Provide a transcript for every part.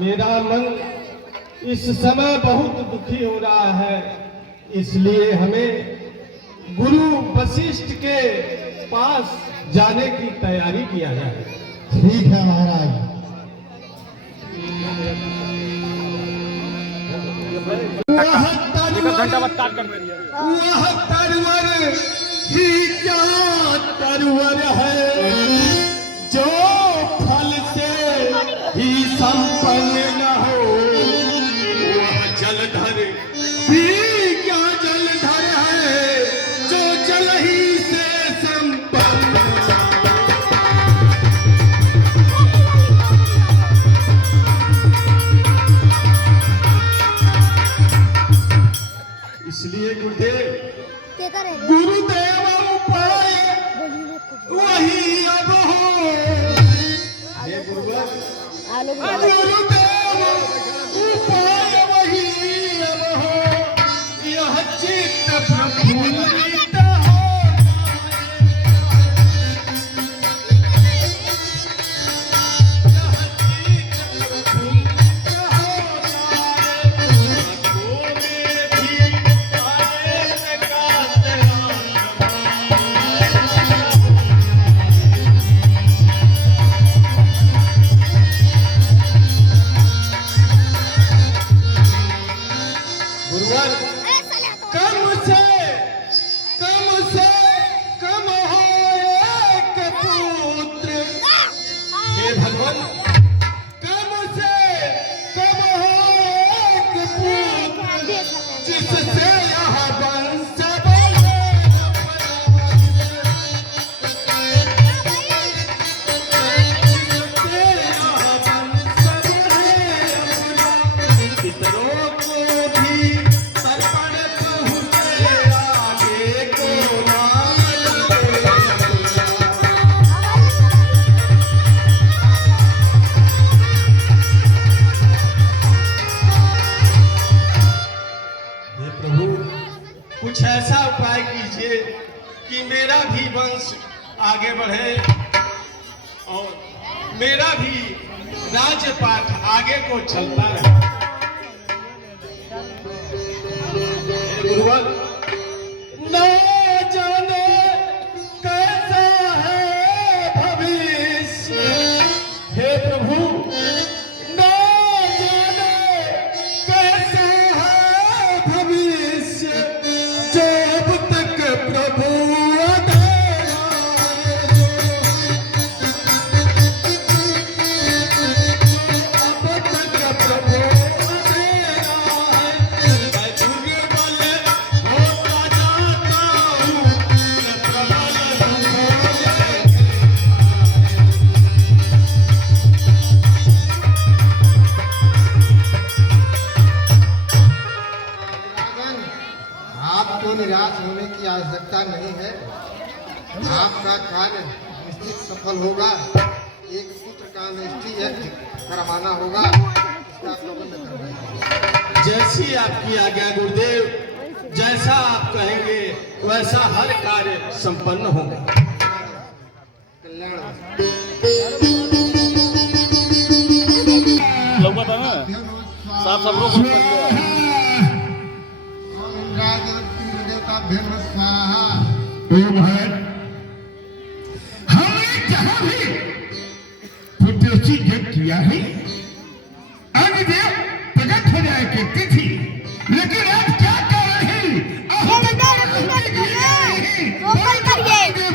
मेरा मन इस समय बहुत दुखी हो रहा है, इसलिए हमें गुरु वशिष्ठ के पास जाने की तैयारी किया जाए। ठीक है महाराज। वह तरवर ही क्या तरवर है जो फल से ही संपन्न न हो। वह जलधर भी क्या जलधर है जो जल ही से संपन्न। इसलिए गुरुदेव उपाय वही अब हो। गुरुदेव उपाय वही अब हो। यह चित्त प्रफुल्लित हो। कुछ ऐसा उपाय कीजिए कि मेरा भी वंश आगे बढ़े और मेरा भी राजपाट आगे को चलता रहे। गुरुवर, न जाने कैसा है भविष्य। हे प्रभु, न जाने कैसा है भविष्य जब तक प्रभु निराश होने की आवश्यकता नहीं है। आपका कार्य निश्चित सफल होगा। एक पुत्र का निश्चय यज्ञ करवाना होगा, इसका प्रबंध करना। जैसी आपकी आज्ञा गुरुदेव, जैसा आप कहेंगे वैसा हर कार्य संपन्न होगा। साफ सब लोग हमने जहां भी पुत्रसी यज्ञ किया है, अग्निदेव प्रकट हो जाए करती थी, लेकिन अब क्या कारण है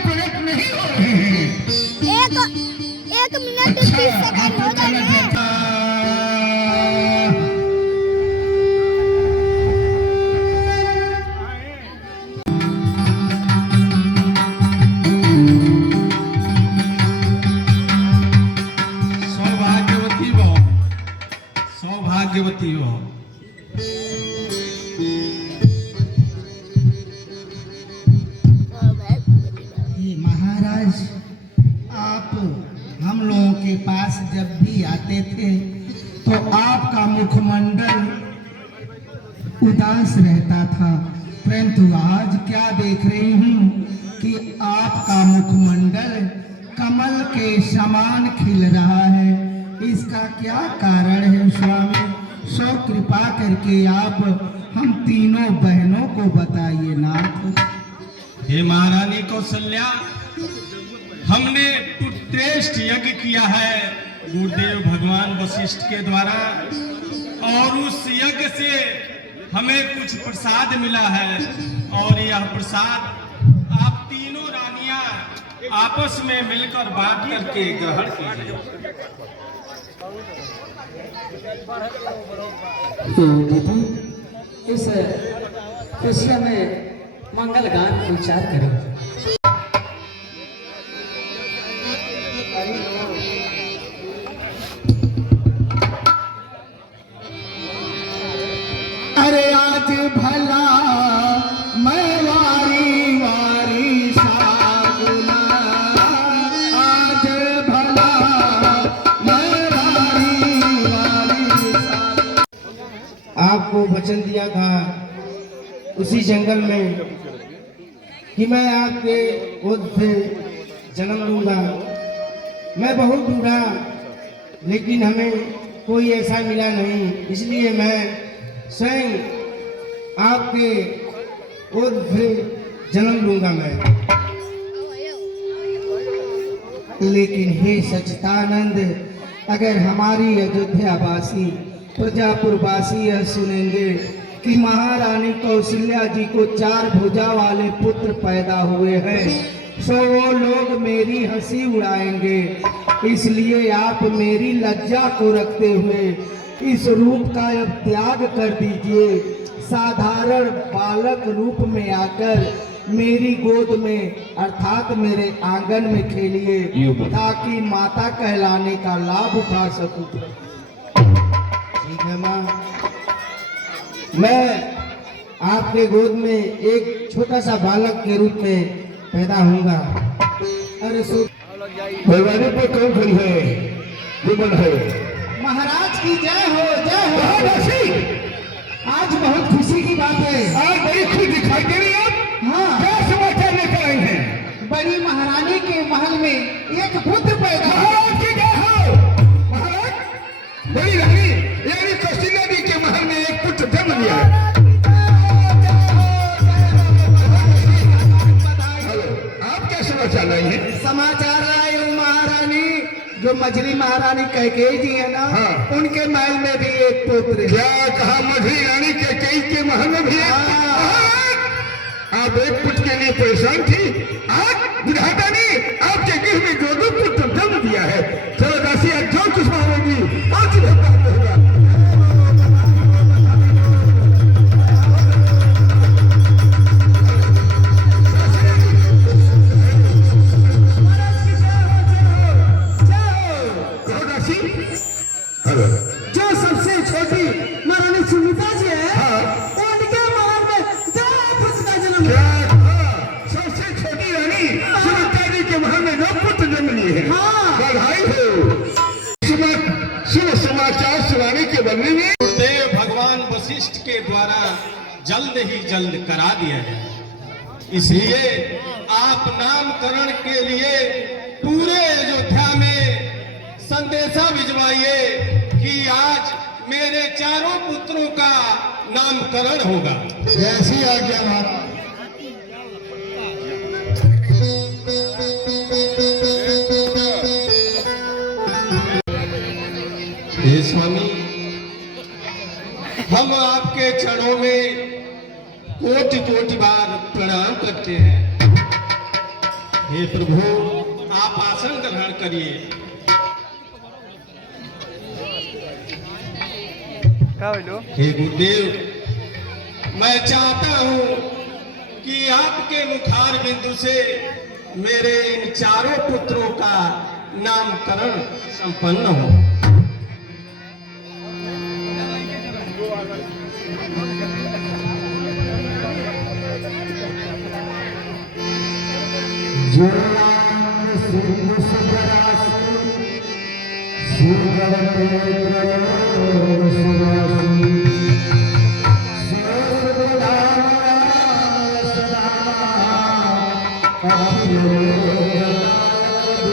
प्रकट नहीं हो रहे हैं। एक मिनट 30 सेकंड हो जाएंगे। सौभाग्यवती हो। महाराज, आप हम लोगों के पास जब भी आते थे तो आपका मुखमंडल उदास रहता था, परंतु समान खिल रहा है, इसका क्या कारण है स्वामी? सो कृपा करके आप हम तीनों बहनों को बताइए नाथ। हे महारानी कौशल्या, हमने टेस्ट यज्ञ किया है गुरुदेव भगवान वशिष्ठ के द्वारा, और उस यज्ञ से हमें कुछ प्रसाद मिला है, और यह प्रसाद आप तीनों रानियां आपस में मिलकर बांट करके ग्रहण कीजिए। दीदी, इस खुशियों में मंगल गान उच्चार करें। अरे आज भला मैं वारी वारी सागुना, आज भला मैं वारी वारी सागुना। आपको वचन दिया था उसी जंगल में कि मैं आपके गोद से जन्म लूंगा। मैं बहुत ढूंढा लेकिन हमें कोई ऐसा मिला नहीं, इसलिए मैं स्वयं आपके गोद से जन्म लूंगा मैं। लेकिन हे सच्चिदानंद, अगर हमारी अयोध्यावासी प्रजापुरवासी यह सुनेंगे कि महारानी कौशल्या जी को 4 भुजा वाले पुत्र पैदा हुए हैं, सो वो लोग मेरी हंसी उड़ाएंगे। इसलिए आप मेरी लज्जा को रखते हुए इस रूप का अब त्याग कर दीजिए। साधारण बालक रूप में आकर मेरी गोद में अर्थात मेरे आंगन में खेलिए, ताकि माता कहलाने का लाभ उठा सकूं। ठीक है माँ, मैं आपके गोद में एक छोटा सा बालक के रूप में पैदा होऊंगा। अरे बलवानी पे कौन खड़ी है? विमल है। महाराज की जय हो, जय हो। आज बहुत खुशी की बात है। आज बड़ी खुशी दिखाई दे रही है। हाँ, क्या समाचार लेकर आई हैं? बड़ी महारानी के महल में एक पुत्र पैदा हुआ। महाराज की जय हो। महाराज, बड़ी रानी यानी कौशल्या जी के महल में एक पुत्र जन्म लिया है। आप क्या समाचार लाई हैं? समाचार लाए हूँ महारानी, जो मछली महारानी कैकेयी जी है ना, हाँ। उनके महल में भी एक पुत्र है। क्या कहा? मझली रानी कैकेयी के महल में भी एक? आप एक पुत्र के लिए परेशान थी, आज बुढ़ापा ने आपके गृह में जो 2 पुत्र जन्म दिया है। चलो दासी, आज जो कुछ मांगोगी आज ही प्राप्त होगा। जो सबसे छोटी महारानी सुनीता जी है, उनके महल में 2 पुत्र का जन्म क्या हुआ। कहा? सबसे छोटी रानी सुनीता जी के महल में 2 पुत्र जन्म लिए हैं। हाँ। बधाई हो। शुभ समाचार सुनाने के बदले में गुरुदेव भगवान वशिष्ठ के द्वारा जल्द ही जल्द करा दिया है। इसलिए आप नामकरण के लिए पूरे अयोध्या में संदेशा भिजवाइए कि आज मेरे 4 पुत्रों का नामकरण होगा। जैसी आज्ञा महाराज। हे स्वामी, हम आपके चरणों में कोटि कोटि बार प्रणाम करते हैं। हे प्रभु, आप आसन ग्रहण करिए। हे गुरुदेव, मैं चाहता हूँ कि आपके मुखार बिंदु से मेरे इन 4 पुत्रों का नामकरण संपन्न हो।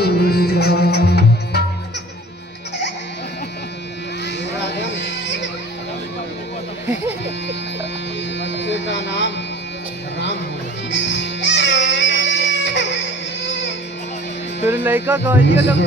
Thank you. बच्चे का नाम राम होगा। तेरे लड़का कह दिया लोग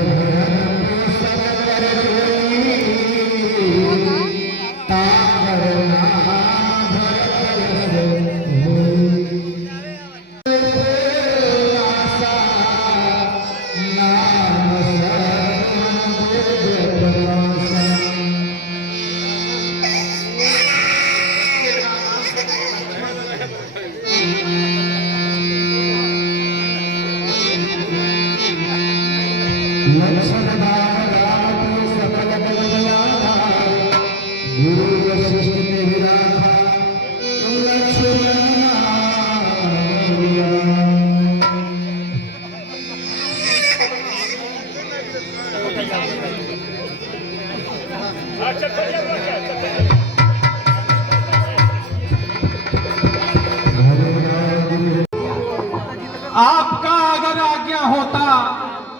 आपका अगर आज्ञा होता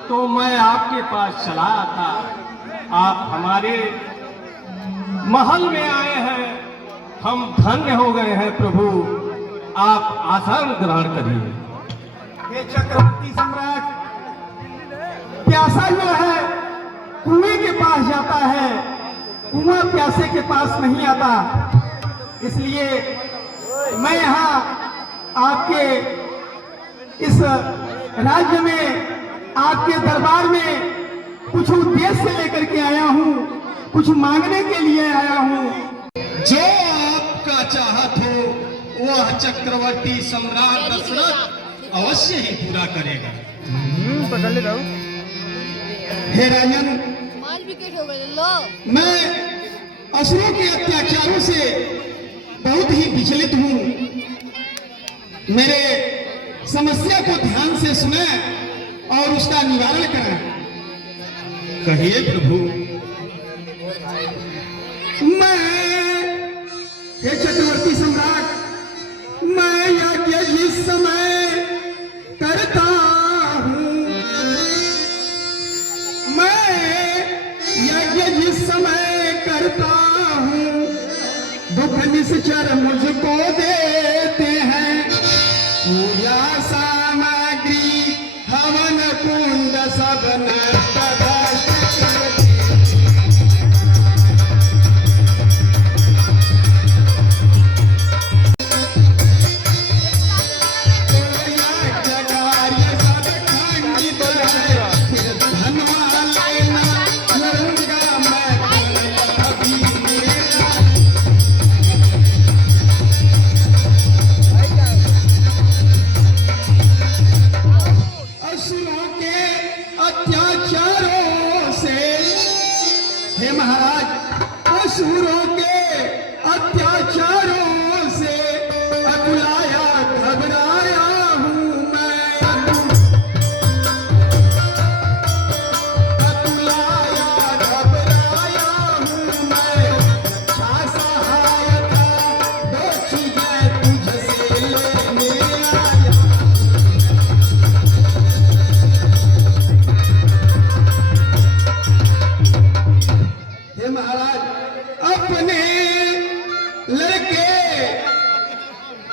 तो मैं आपके पास चला आता। आप हमारे महल में आए हैं, हम धन्य हो गए हैं प्रभु। आप आसन ग्रहण करिए। हे चक्रवर्ती सम्राट, प्यासा जो है कुएं के पास जाता है, कुआं प्यासे के पास नहीं आता। इसलिए मैं यहाँ आपके इस राज्य में, आपके दरबार में कुछ उद्देश्य लेकर के आया हूँ, कुछ मांगने के लिए आया हूँ। जो आपका चाहत हो वह चक्रवर्ती सम्राट दशरथ अवश्य ही पूरा करेगा। पकड़ ले रहा हे राजन, माल विकेट हो गए लो। मैं असुरों के अत्याचारों से बहुत ही विचलित हूँ। मेरे समस्या को ध्यान से सुने और उसका निवारण करें। कहिए प्रभु। मैं, हे चक्रवर्ती सम्राट, मैं यज्ञ जिस समय करता हूँ, मैं यज्ञ जिस समय करता हूँ, दुख निश्चर मुझको देते हैं। पूजा सामग्री हवन कुंड सब नष्ट भ्रष्ट करते। असुरों के अत्याचारों से अकुलाया घबराया हूँ मैं। अकुलाया घबराया हूँ मैं। अच्छा सहायता दो चीजें तुझसे लेने आया। हे महाराज, अपने लड़के,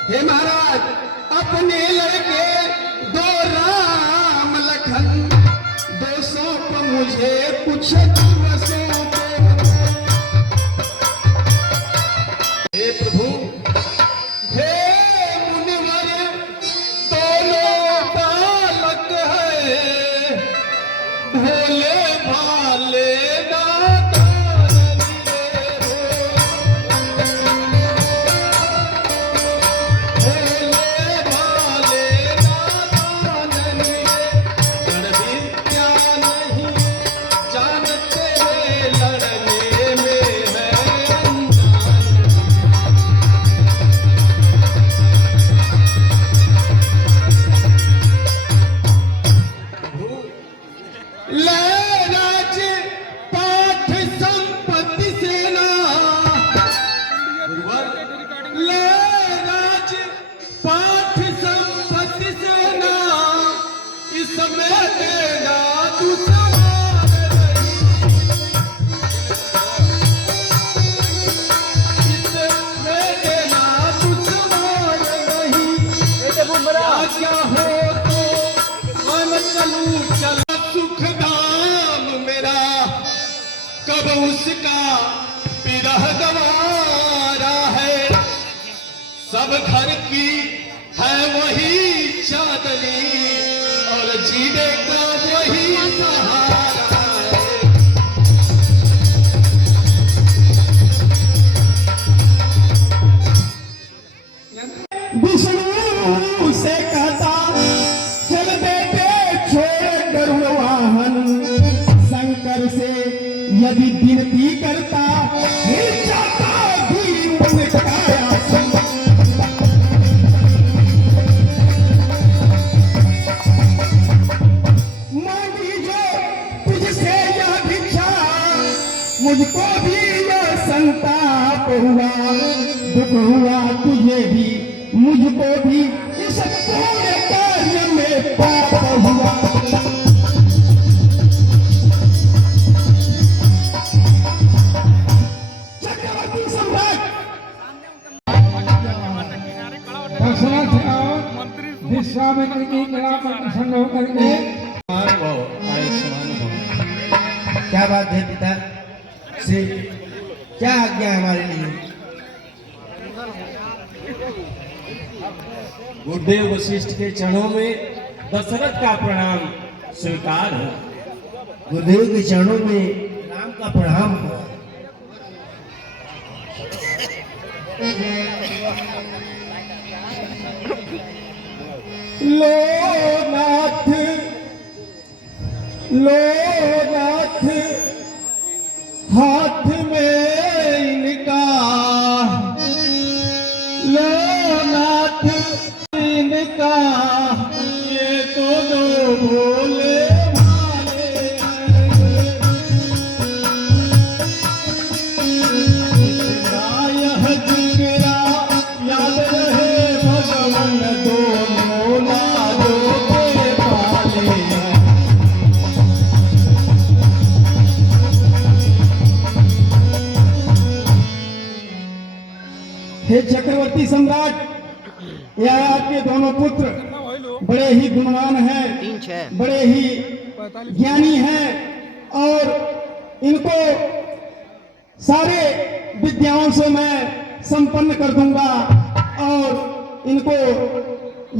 हे महाराज, अपने लड़के दो राम लखन, 200 को मुझे कुछ दिवसों को। हे प्रभु। हे मुनिवर, दोनों बालक है, भोले भाले जानते क्या हो तो मन चलूं चला सुख धाम मेरा कब उसका विरह गवारा है सब घर की है वही चांदनी और जीने का वही सहारा है। विष्णु से कहता चल बेटे छोड़ गरुड़ वाहन शंकर से यदि विनती करता फिर जाता भी उनका आसन। मांगी जो तुझसे यह भिक्षा मुझको भी यह संताप हुआ दुख हुआ तुझे भी मुझको भी इस पूरे कार्य में पाप हुआ। चक्रवर्ती सम्राट विश्वामित्र की कला पर प्रसन्न होकर के क्या बात है पिता से क्या आज्ञा है हमारे लिए? गुरुदेव वशिष्ठ के चरणों में दशरथ का प्रणाम स्वीकार है। गुरुदेव के चरणों में राम का प्रणाम हो। लो नाथ हाथ में इनका लो नाथ इनका ये तो दो भोले भाले हैं। यह जिगरा याद रहे भगवान दोनों लाडों के पाले हैं। हे चक्रवर्ती सम्राट, यह आपके दोनों पुत्र बड़े ही गुणवान हैं, बड़े ही ज्ञानी हैं और इनको सारे विद्याओं से मैं संपन्न कर दूंगा और इनको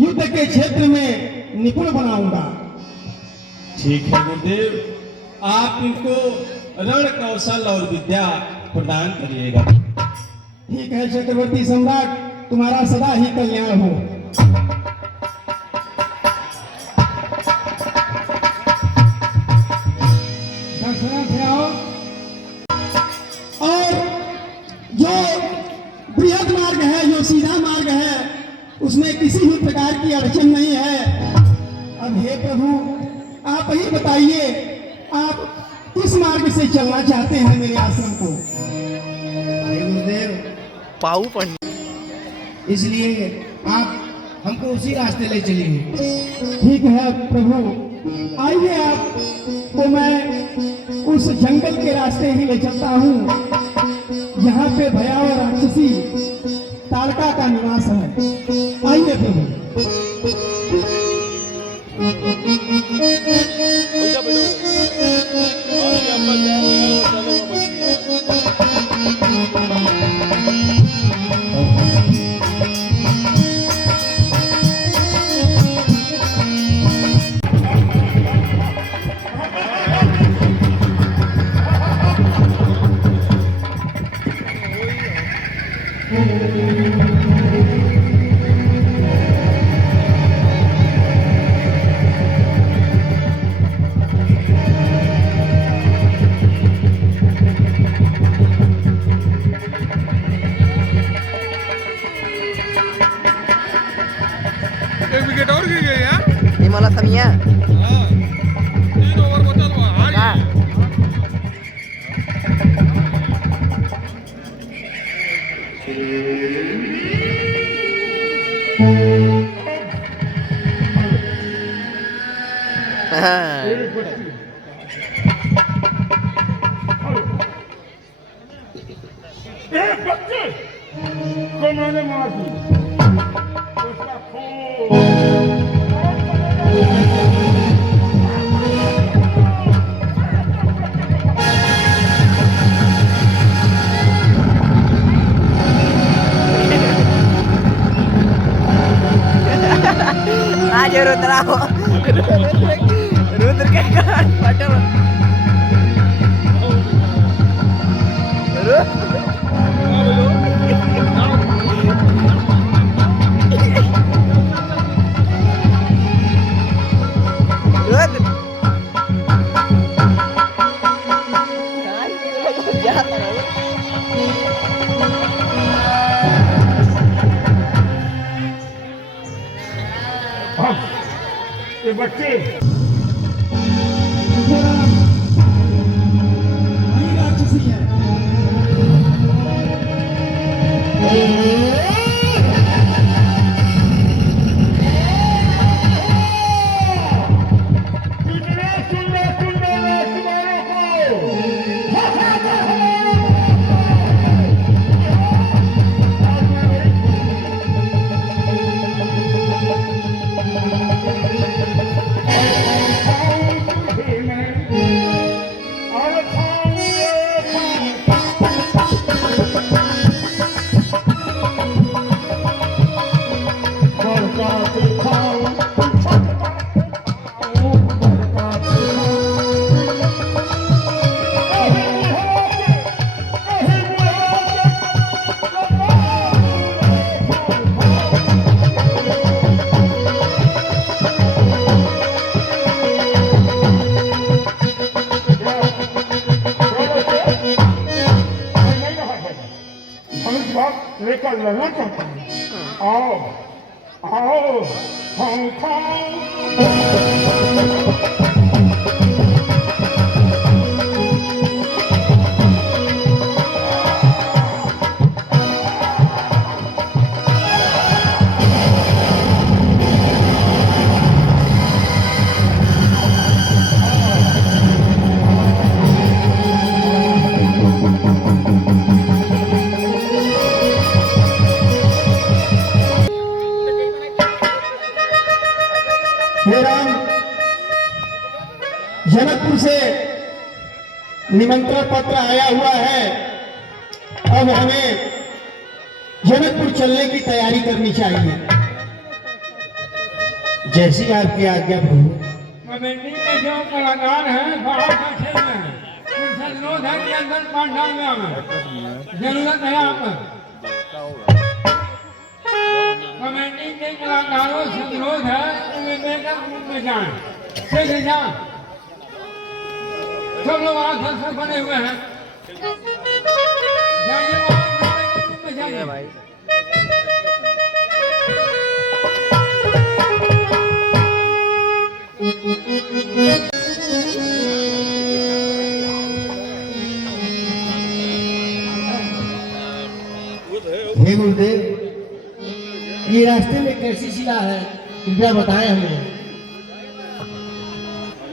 युद्ध के क्षेत्र में निपुण बनाऊंगा। ठीक है गुरुदेव, आप इनको रण कौशल और विद्या प्रदान करिएगा। ठीक है चक्रवर्ती सम्राट, तुम्हारा सदा ही कल्याण हो। और जो बृहद मार्ग है, जो सीधा मार्ग है, उसमें किसी भी प्रकार की अड़चन नहीं है। अब हे प्रभु, आप ही बताइए, आप किस मार्ग से चलना चाहते हैं मेरे आश्रम को? गुरुदेव पाऊ पढ़ इसलिए आप हमको उसी रास्ते ले चलिए। ठीक है प्रभु, आइए आपको मैं उस जंगल के रास्ते ही ले चलता हूँ जहाँ पे भयावह राक्षसी ताड़का का निवास है। आइए प्रभु। एक विकेट और गिर गई यार। ये मला समिया हाँ, 3 ओवर बचल बा। हार को मैंने मार दी, उसका खून आज रुद्र आओ रुद्र के कान फटे ये बच्चे लेकर लड़ना चाहता हूँ। आओ आओ हांगकांग। हे राम, जनकपुर से निमंत्रण पत्र आया हुआ है। अब हमें जनकपुर चलने की तैयारी करनी चाहिए। जैसी आपकी आज्ञा प्रभु। कमेटी के जो कलाकार हैं बाहर बैठे हुए हैं, उनसे अनुरोध है कि अंदर पंडाल में आवे। जरूरत है यहाँ पर कमेटी के कलाकारों से अनुरोध है कि वे मेकअप रूम में जाएं। चले जाएं। सब लोग आसन से बने हुए हैं। जाइए वहाँ रूम में जाइए भाई। हे गुरुदेव, ये रास्ते में कैसी शिला है, कृपया बताएं हमें।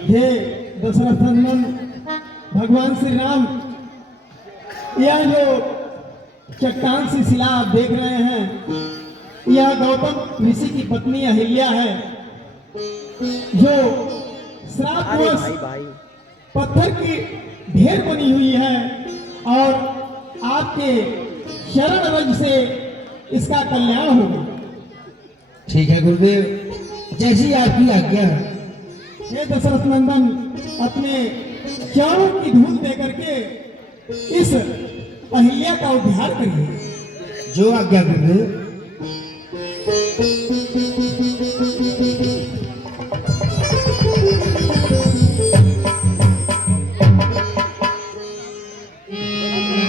हे दशरथ नंदन भगवान श्री राम, यह जो चट्टान सी शिला आप देख रहे हैं, यह गौतम ऋषि की पत्नी अहिल्या है, जो श्रापवश पत्थर की ढेर बनी हुई है और आपके शरण रज से इसका कल्याण होगा। ठीक है गुरुदेव, जैसी आपकी आज्ञा। हे दशरथ नंदन, अपने चारों की धूल दे करके इस अहिल्या का उद्धार करिए। जो आज्ञा गुरुदेव।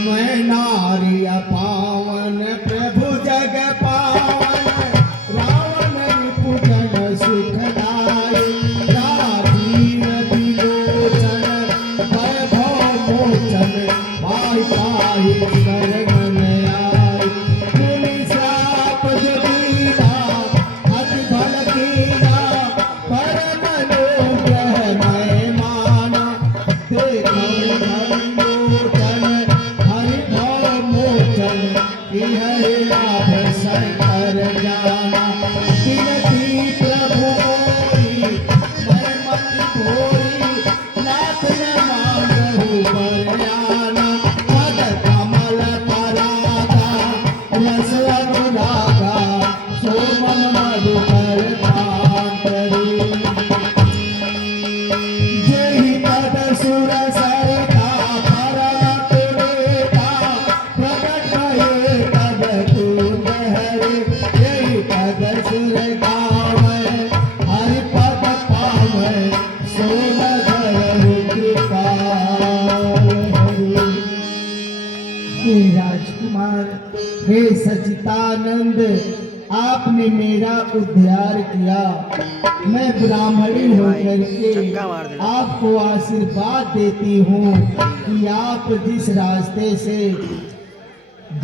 मैं नारी पावन प्रभु जग पावन, रावण रिपुजन सुखदाई, राजीव विलोचन वैभव मोचन, भाई पाहि शरण आय, मुनि सच्चिदानंद आपने मेरा उद्धार किया। मैं ब्राह्मणी होकर के आपको आशीर्वाद देती हूँ कि आप जिस रास्ते से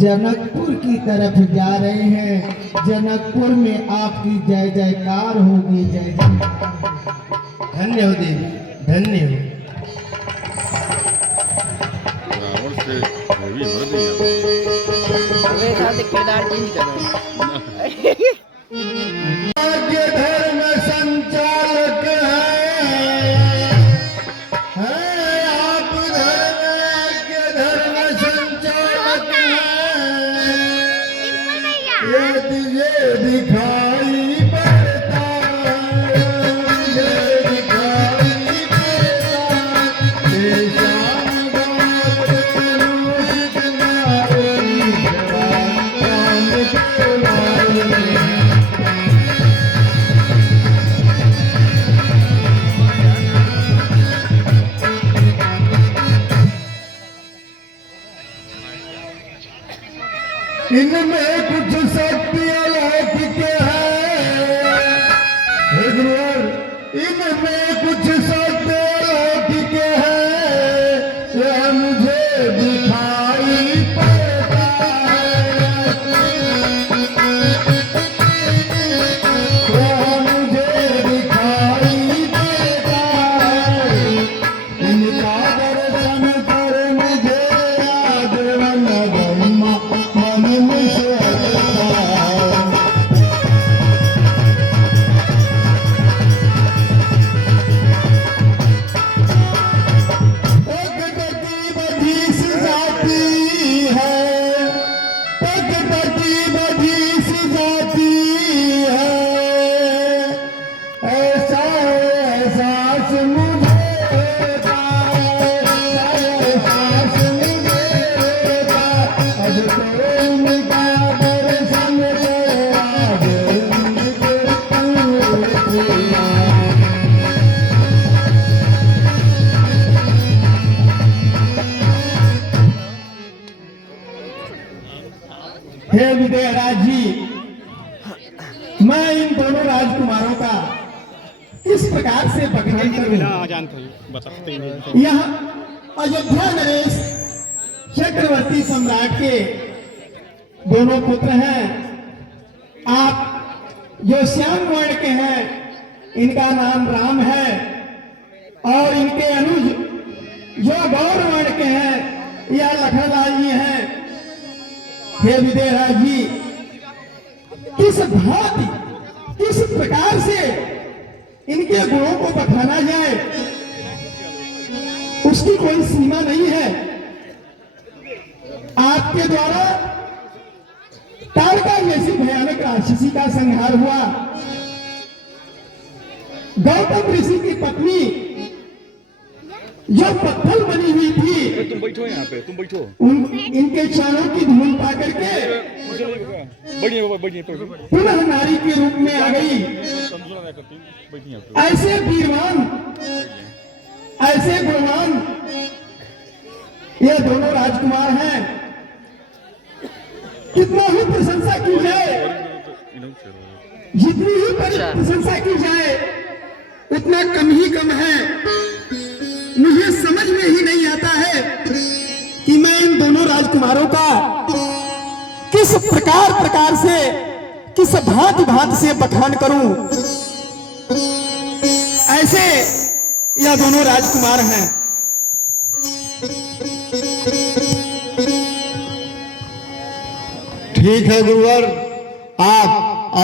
जनकपुर की तरफ जा रहे हैं, जनकपुर में आपकी जय जयकार होगी। जय जयकार। धन्य हो देवी, धन्य हो। रावण से हैवी भर दिया। मेरे ख्याल से किरदार चेंज कर रहे हैं। राज्य धर्म संचालक हैं आप, धर्म संचालक हैं। ये दिखाई पड़ता है, ये दिखाई पड़ता है। शाम बात रूठ नारी काम के वाले। इनमें कुछ शक्ति अलौकिक है, हे गुरुवर, इनमें कुछ शक्ति अलौकिक है, यह मुझे दिखाई पड़ता है, यह मुझे दिखाई पड़ता है। इनका दर्शन कर मुझे याद मन में से आता है। पगडंडी बधीस जाती है, पगडंडी बधीस जाती है। ऐसा एहसास मुझे होता है, एहसास मुझे होता है। अब तो उनका दर्शन याद हे विजयराज जी, मैं इन दोनों राजकुमारों का इस प्रकार से वर्णन करूं। यहाँ अयोध्या नरेश चक्रवर्ती सम्राट के दोनों पुत्र हैं। आप जो श्याम वर्ण के हैं, इनका नाम राम है, और इनके अनुज जो गौर वर्ण के हैं, यह लखनलाल जी हैं। हे विजयराज जी, किस भांति, किस प्रकार से इनके गुणों को बखाना जाए, उसकी कोई सीमा नहीं है। आपके द्वारा तारका जैसी भयानक राक्षसी का संहार हुआ। गौतम ऋषि की पत्नी जो पत्थर बनी हुई थी, तुम बैठो यहाँ पे, तुम बैठो। इनके चारों की धूल पा करके पुनः नारी के रूप में आ गई। ऐसे वीरवान, ऐसे गुणवान ये दोनों राजकुमार हैं। कितना ही प्रशंसा की जाए, जितनी ही प्रशंसा की जाए, उतना कम ही कम है। मुझे समझ में ही नहीं आता है कि मैं इन दोनों राजकुमारों का किस प्रकार से, किस भांति से बखान करूं। ऐसे यह दोनों राजकुमार हैं। ठीक है गुरुवर, आप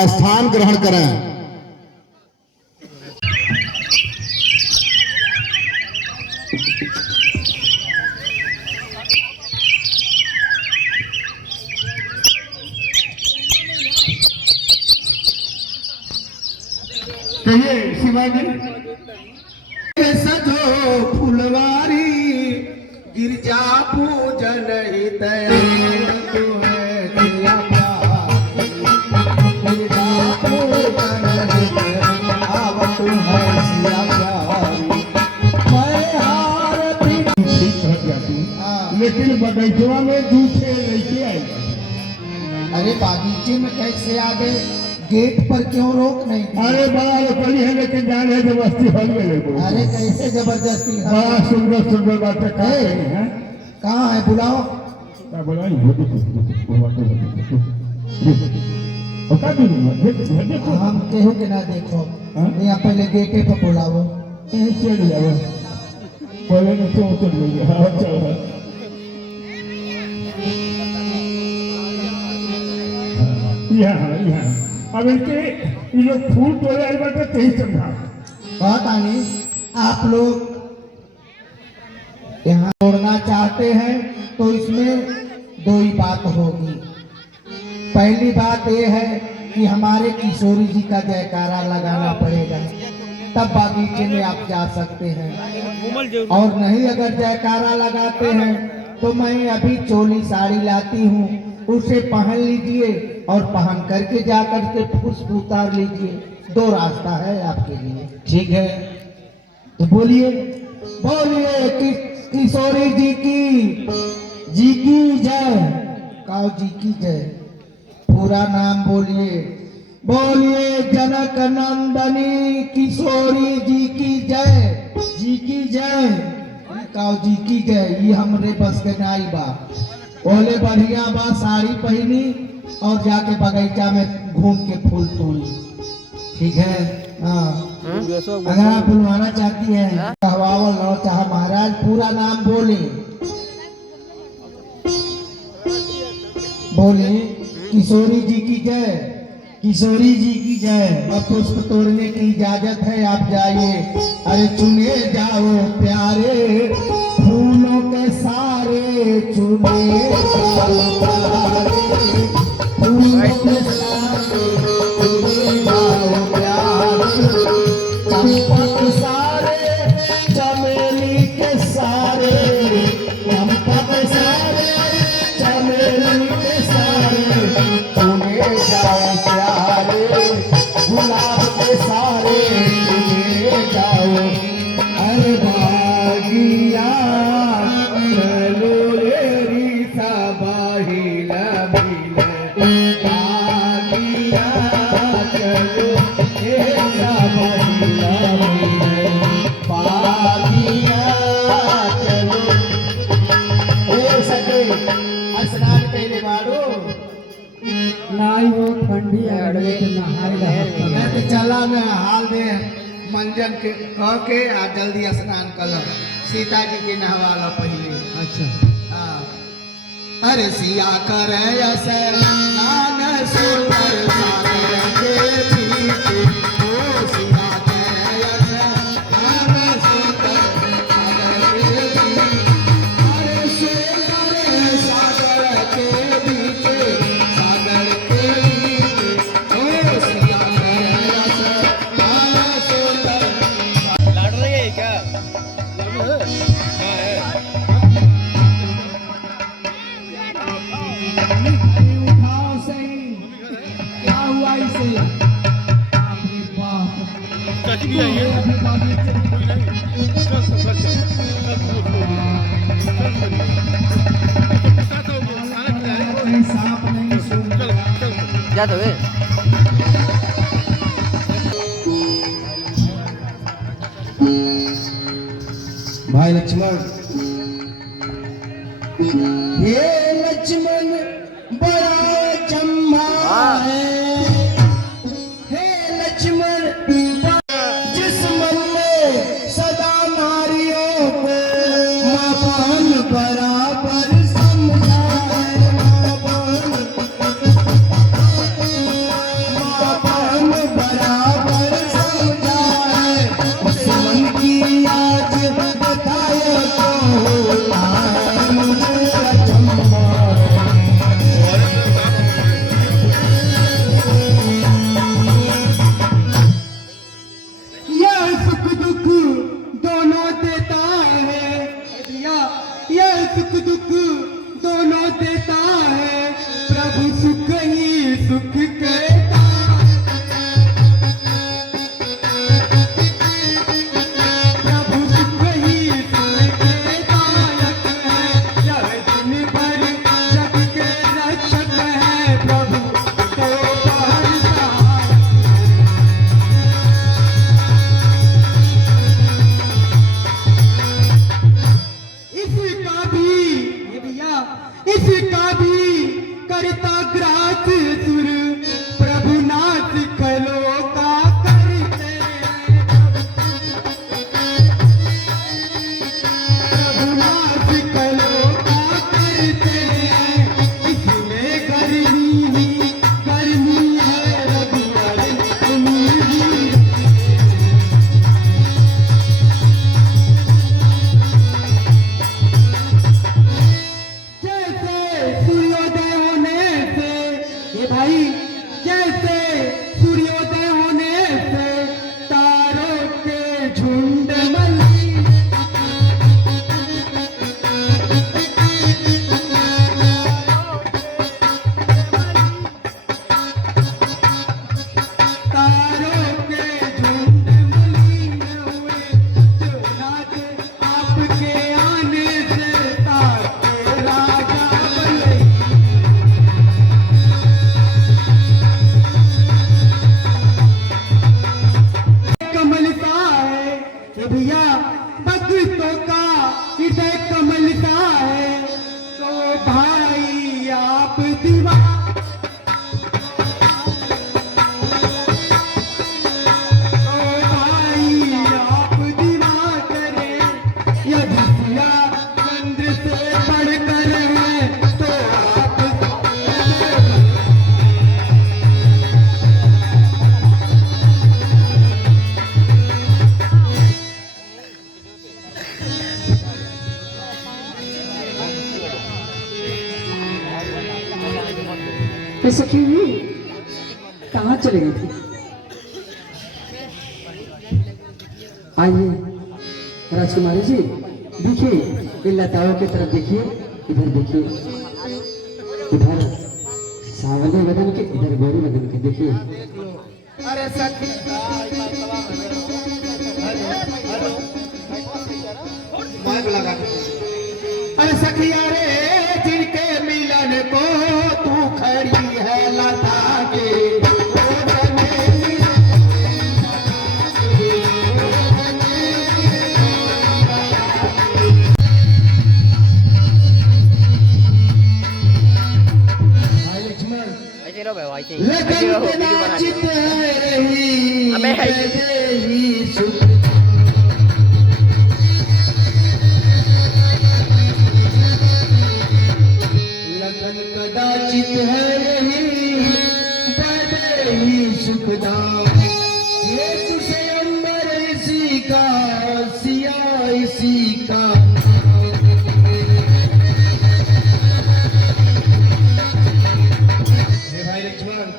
स्थान ग्रहण करें। कहिए शिवाजी। सजो फुलवारी गिरजा पूजन हित तू है तेरा प्यार। गिरजा पूजन हित आवत है सिया प्यारी। मैं आरती ठीक है, लेकिन बगैचवा में जूठे लेके आएगा। अरे बागीचे में कैसे आ गए? गेट पर क्यों रोक नहीं थी? अरे बड़ा लोकली है लेकिन जाने जबरदस्ती हो गए। अरे कैसे जबरदस्ती? बड़ा सुंदर सुंदर बातें कह रही हैं। कहाँ है? बुलाओ। क्या बोला? हम केहू के ना देखो, यहाँ पहले गेटे पर बुलाओ। चल जाओ पहले तो चल गई। हाँ चल यहाँ अब इनके ये लोग फूल तोड़े आए बात कहीं समझा बात आनी, आप लोग यहाँ तोड़ना चाहते हैं तो इसमें दो ही बात होगी। पहली बात यह है कि हमारे किशोरी जी का जयकारा लगाना पड़ेगा, तब बागीचे में आप जा सकते हैं। और नहीं अगर जयकारा लगाते हैं तो मैं अभी चोली साड़ी लाती हूँ, उसे पहन लीजिए और पहन करके जा करके पुष्प उतार लीजिए। दो रास्ता है आपके लिए, ठीक है? तो बोलिए बोलिए किशोरी जी की जय। काऊ जी की जय। पूरा नाम बोलिए। बोलिए जनक नंदनी किशोरी जी की जय। जी की जय। काऊ जी की जय। ये हमरे बस के नाई बा। बोले बढ़िया बा, साड़ी पहनी और जाके बगीचा में घूम के फूल तोड़ी, ठीक है? हाँ, अगर आप बुलवाना चाहती हैं कहवावल लो चाहे महाराज, पूरा नाम बोले। बोले किशोरी जी की जय। किशोरी जी की जय। अब पुष्प तोड़ने की इजाजत है, आप जाइए। अरे चुने जाओ प्यारे फूलों के सारे, चुने जाओ प्यारे फूलों के सारे, चुने जाओ प्यारे चंपक सारे, चमेली के सारे, चंपक सारे, चमेली के सारे, चुने जाओ प्यारे गुलाब के सारे, चुने जाओ। अरे भागिया चलो रे रीसा बाहिला भागिया चलो रीसा बाहिला भागिया चलो। सके स्नान पहले मारो नाई वो ठंडी है अड़वे तो नहाए चला में हाल दे मंजन के कह के आ जल्दी स्नान कर लो। सीता जी के नहवा लो पहले। अच्छा हाँ। अरे सिया करे स्नान सुंदर सागर के बीच, ओ सिया करे स्नान सुंदर सागर के बीच। अरे सुंदर सागर के बीच, सागर के बीच, ओ सिया करे स्नान सुंदर। लड़ रही है क्या? उठाओ सही, क्या हुआ इसे? अरे बाप, चाची भी आई है। अभी बागीचे में सांप नहीं सुन। जा तो वे भाई लक्ष्मण, ये लक्ष्मण बड़ा चम्मा है। हे लक्ष्मण जिस मन में सदा नारियों को मापान बराबर समझा है। मापान बराबर समझा है। उस मन की आज बताए तो आए मुझे अचंभा। तो सखी कहाँ चले गई थी? आइए राजकुमारी जी, देखिए इन लताओं की तरफ देखिए, इधर देखिए, इधर सावले बदन के, इधर गोरी बदन के, देखिए। अरे सखी माइक लगा दे। अरे सखिया रे जिनके मिलन को तू खड़ी है लता के ऐसे रहो भाई, ऐसे ही लगन रहो, के वीडियो बना नाचित दो। है रही अबे है। कैसे ही सुख लगन कदाचित है यही बड़े ही सुखदाम ये तुझे अंबर इसी का सिया इसी का भाई लक्ष्मण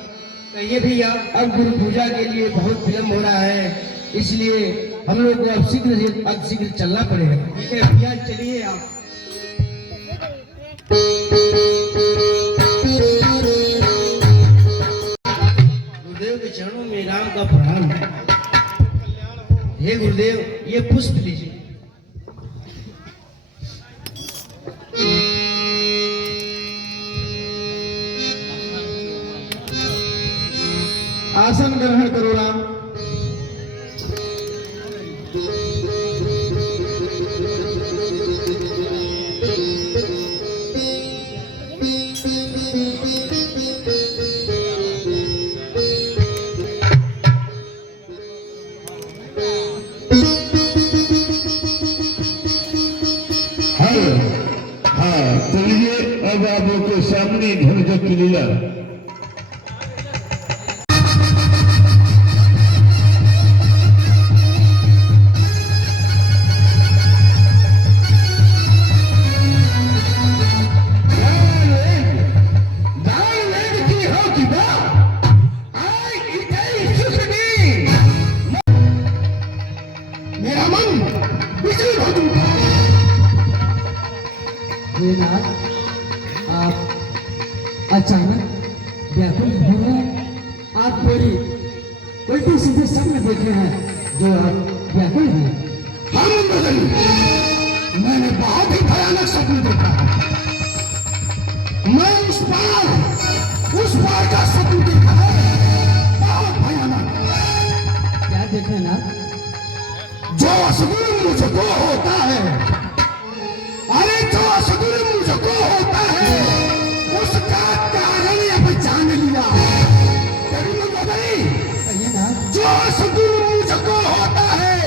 कहिए भैया, अब गुरु पूजा के लिए बहुत विलम्ब हो रहा है, इसलिए हम लोग को अब शीघ्र चलना पड़ेगा। ठीक है भैया, चलिए आप। गुरुदेव के चरणों में राम का प्रणाम। हे गुरुदेव, ये पुष्प लीजिए। आसन ग्रहण करो राम। हाँ, चलिए अब आपके सामने धनुष की लीला। आप अचानक व्याकुल हो रहे हैं। आप कोई उल्टे सीधे सपने देखे हैं जो आप व्याकुल हैं। हम बदली, मैंने बहुत ही भयानक सपने देखा है। मैं उस पार का सपना देखा है, बहुत भयानक। क्या देखे ना? जो असगुण मुझको होता है, अरे जो असगुण मुझको होता है, उसका कारण अब जान लिया। कहिए ना। जो असगुण मुझको होता है,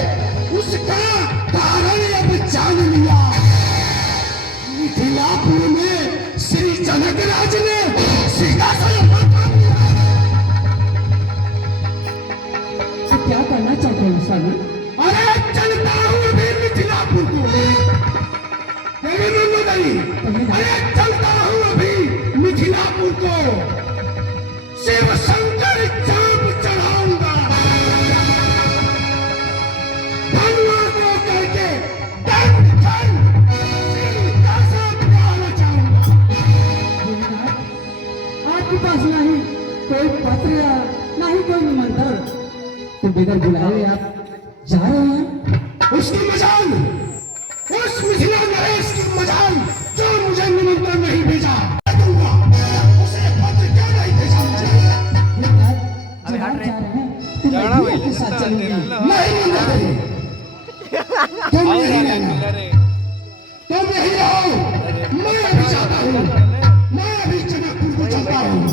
उसका कारण अब जान लिया। मिथिलापुर में श्री जनक राज ने सिंहासन पर बैठा लिया। तो क्या करना चाहते हैं स्वामी? अरे चलता हूँ भी मिथिलापुर को। अरे चलता हूँ अभी मिथिलापुर को, शिव शंकर चाप चढ़ाऊंगा, धनुआ को करके दंड दंड सीता से प्यार चाहूंगा। आपके पास नहीं कोई पत्र या नहीं कोई निमंत्रण, तो बगैर बुलाए आप जा रहे हैं? उसकी मजाल, उस मिथिला नरेश की मजाल जो मुझे निमंत्रण नहीं भेजा, दूंगा। उसे पत्र क्यों नहीं भेजा मुझे? अबे हट रहे जाना भाई के साथ चलेंगे। नहीं नहीं, तुम नहीं रहना, तुम नहीं रहो। मैं अभी जाता हूँ, मैं अभी जनकपुर को चलता हूँ।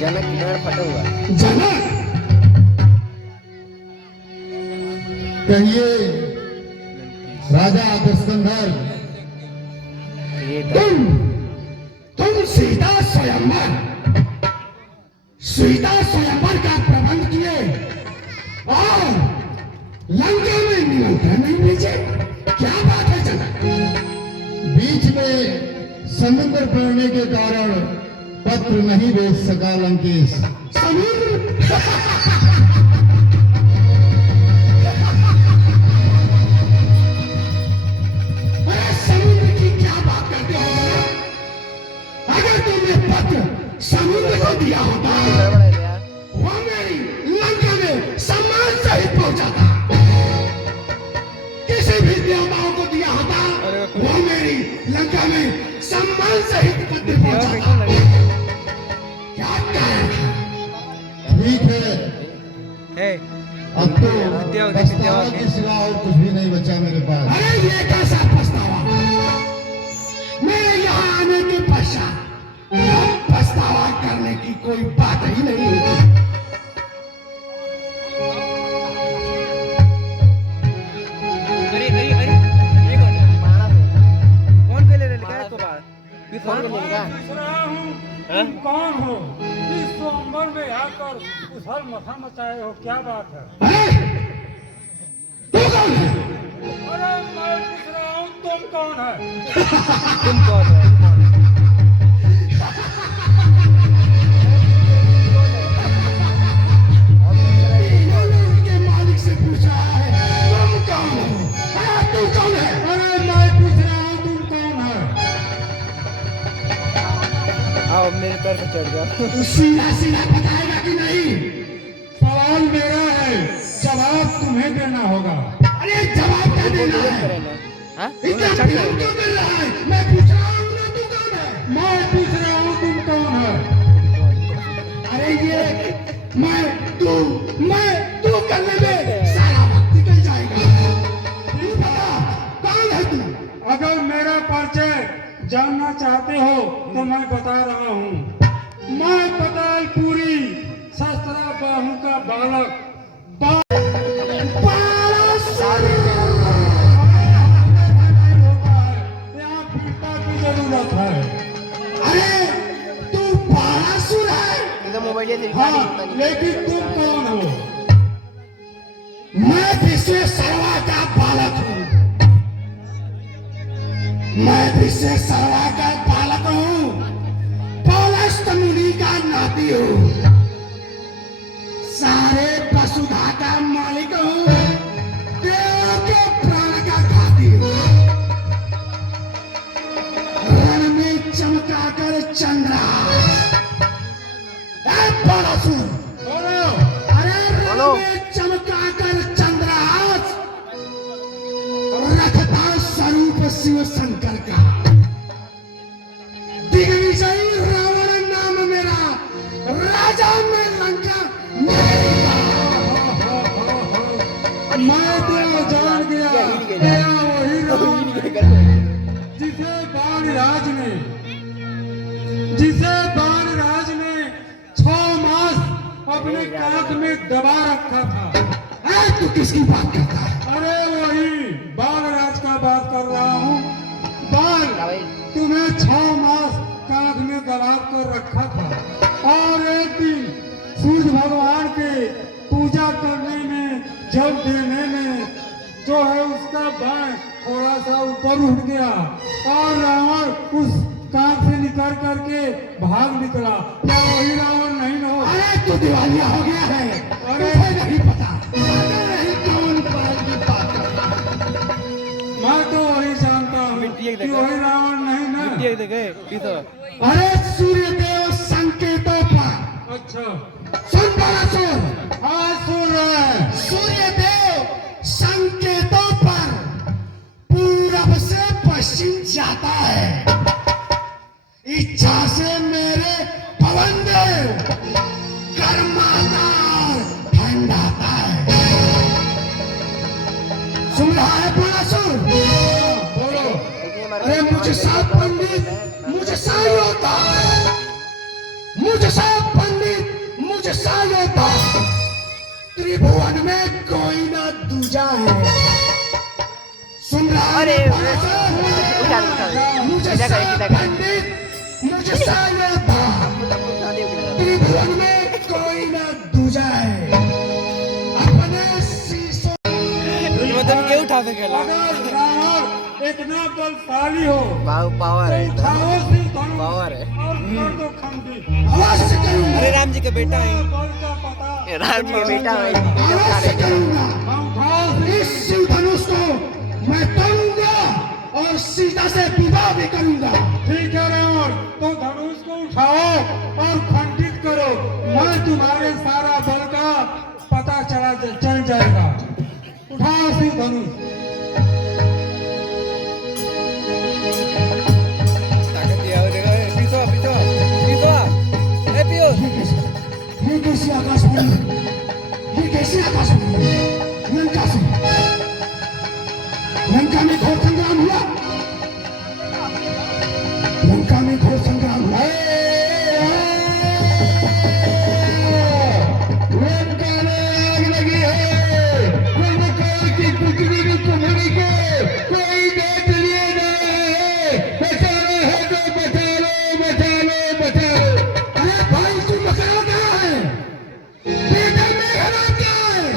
जनक किधर फटा हुआ? जनक कहिए राजा दशकंधर, तुम सीता स्वयंवर का प्रबंध किए और लंका में निमंत्रण नहीं भेजे, क्या बात है जनक? बीच में समुद्र पड़ने के कारण पत्र नहीं भेज सका लंकेश। समुद्र समुद्र की क्या बात करते हो? अगर तुमने पत्र समुद्र को दिया होता, वो मेरी लंका में सम्मान सहित पहुंचाता। किसी भी देवताओं को दिया होता, वो मेरी लंका में सम्मान सहित पत्र पहुंचाता। क्या कारण था? ठीक है, अब तो पछतावा के सिवा और कुछ भी नहीं बचा मेरे पास। अरे ये कैसा पछतावा? मेरे यहाँ आने के पश्चात अब पछतावा करने की कोई बात ही नहीं होती। तुम कौन हो? इस स्वयंवर में आकर उछल मथा मचाए हो, क्या बात है? तू कौन है? अरे मैं पूछ रहा हूँ तुम कौन है? तुम कौन है? के मालिक से पूछ रहा है तुम कौन हो? तू कौन है? अरे मैं पूछ रहा हूँ तुम कौन है? आओ मेरे पैर पे चढ़ जाओ। तू सीधा सीधा बताएगा कि नहीं? सवाल मेरा है, जवाब तुम्हें देना होगा। अरे जवाब क्या देना है? हाँ? इतना विलंब क्यों कर रहा है? मैं पूछ रहा हूँ ना, तू कौन है? मैं पूछ रहा हूँ तुम कौन है? अरे ये मैं तू करने में सारा वक्त निकल जाएगा। तू बता कौन है तू? अगर मेरा परिचय जानना चाहते हो तो मैं बता रहा हूँ। मैं पतालपुरी शस्त्रा बाहू का बालक यहाँ पीता की जरूरत है। अरे तू बाणासुर है? हाँ, लेकिन तुम कौन हो? मैं विश्वेश्वरवा का बालक हूँ। मैं विश्वेश्वरवा का बालक हूँ। पौलस्त मुनि का नाती हूँ। सारे वसुधा का मालिक हूँ। देव के प्राण का घाती हूँ। रण में चमका कर चंद्रहास। बोलो। अरे रण में चमका कर चंद्रहास रखता स्वरूप शिव शंकर का। दिग्विजयी रावण नाम मेरा, राजा में लंका मेरी। मैं तो जान गया तेरा वही रावण जिसे बाणराज ने 6 मास अपने कांख में दबा रखा था। तू किसकी बात करता है? अरे वही बाणराज का बात कर रहा हूँ। बाण तुम्हें 6 मास कांख में दबा कर रखा था और एक दिन सूर्य भगवान के पूजा करने में, जल देने में जो है उसका बाण थोड़ा सा ऊपर उठ गया और रावण उस कांख से निकल करके भाग निकला। क्या वही रावण नहीं हो? अरे तू दिवालिया हो गया है। अरे नहीं पता नहीं कौन की बात करता है। मैं तो वही जानता हूँ कि वही रावण नहीं ना। अरे सूर्यदेव संकेतों पर। अच्छा सुन बाणासुर। हाँ सुन रहा है। सूर्यदेव संकेतों पर पूरब से पश्चिम जाता है। इच्छा से मेरे पवन देव गर्माता और ठंडाता है। सुन रहा है बाणासुर? बोलो। अरे मुझे सात पंडित, मुझे सा योद्धा, मुझे सात पंडित, मुझे सा योद्धा त्रिभुवन में कोई ना दूजा है। सुन रहा है अरे, पंडित? उठा दे। मुझे सीधा कर, सीधा कर। पंडित मुझे साया था। त्रिभुवन में कोई ना दूजा है। अपने शीशों क्यों उठा सकेला? अगर रावण इतना बलशाली हो पावर है, उठाओ सिर धनुष पावर है। और कर दो खंडित। अवश्य करूंगा। अरे राम जी का बेटा है, बल का पता राम जी का बेटा है, उठा अवश्य देगा। करूंगा। उठाओ सिर। इस शिव धनुष को मैं तोड़ूंगा और सीता से विवाह भी करूंगा। ठीक है रावण, तो धनुष को उठाओ और खंडित करो। मैं तुम्हारे सारा बल का पता चल जाएगा। उठाओ सिर धनुष। ये कैसी आकाशवाणी, ये कैसी आकाशवाणी? लंका से, लंका में घोर संग्राम हुआ, लंका में घोर संग्राम हुआ। लंका में आग लगी है, कुंभकर्ण की पुत्री की कुमारी को कोई देख लिए नहीं। बचाना है तो बचा लो, बचा लो, बचा लो। अरे भाई तुम बचाओ कहाँ है? बेटा मेघना कहाँ है?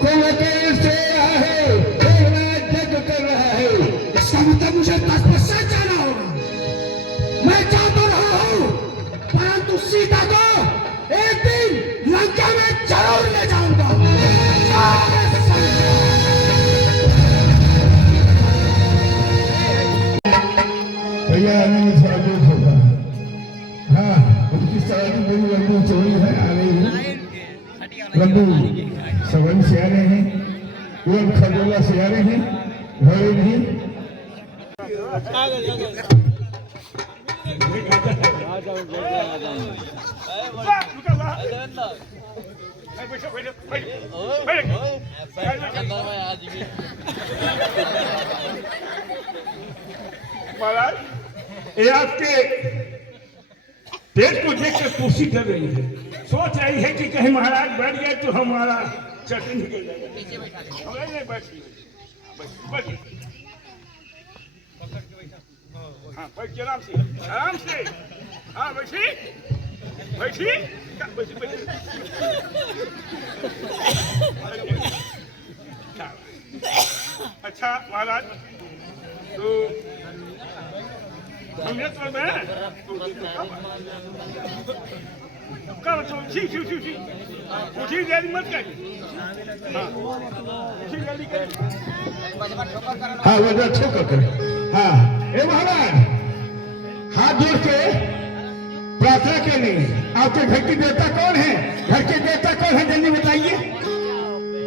कुंभकर्ण सो रहा है, मेघनाद यज्ञ कर रहा है। इसका मतलब मुझे तपस्या जाना होगा। मैं जा तो रहा हूँ, परंतु सीता को एक दिन लंका में जरूर ले जाऊंगा। भैया आने में थोड़ा दुख होगा। हाँ, उनकी सवारी बड़ी लंबी चौड़ी है, आ रही है। लंबी सवारी से आ रहे हैं, लोग खरगोला से आ रहे हैं, घोड़े नहीं। महाराज, ये आपके पेट को देख कर कोशिश कर रही है, सोच रही है कि कहीं महाराज बैठ गए तो हमारा चटनी निकल जाएगा। नहीं बैठिए, बैठिए। हाँ बैठिए, आराम से, आराम से। हाँ बैठिए, बैठिए, बैठिए। अच्छा महाराज, तो हमने तो मैं कब तो ठीक उठी देरी मत करिए। हाँ उठी जल्दी करिए। हाँ वो ठोकर करे। हाँ ए महाराज, हाथ जोड़ के प्रार्थना करनी। आपके घर के देवता कौन है? घर के देवता कौन है जल्दी बताइए।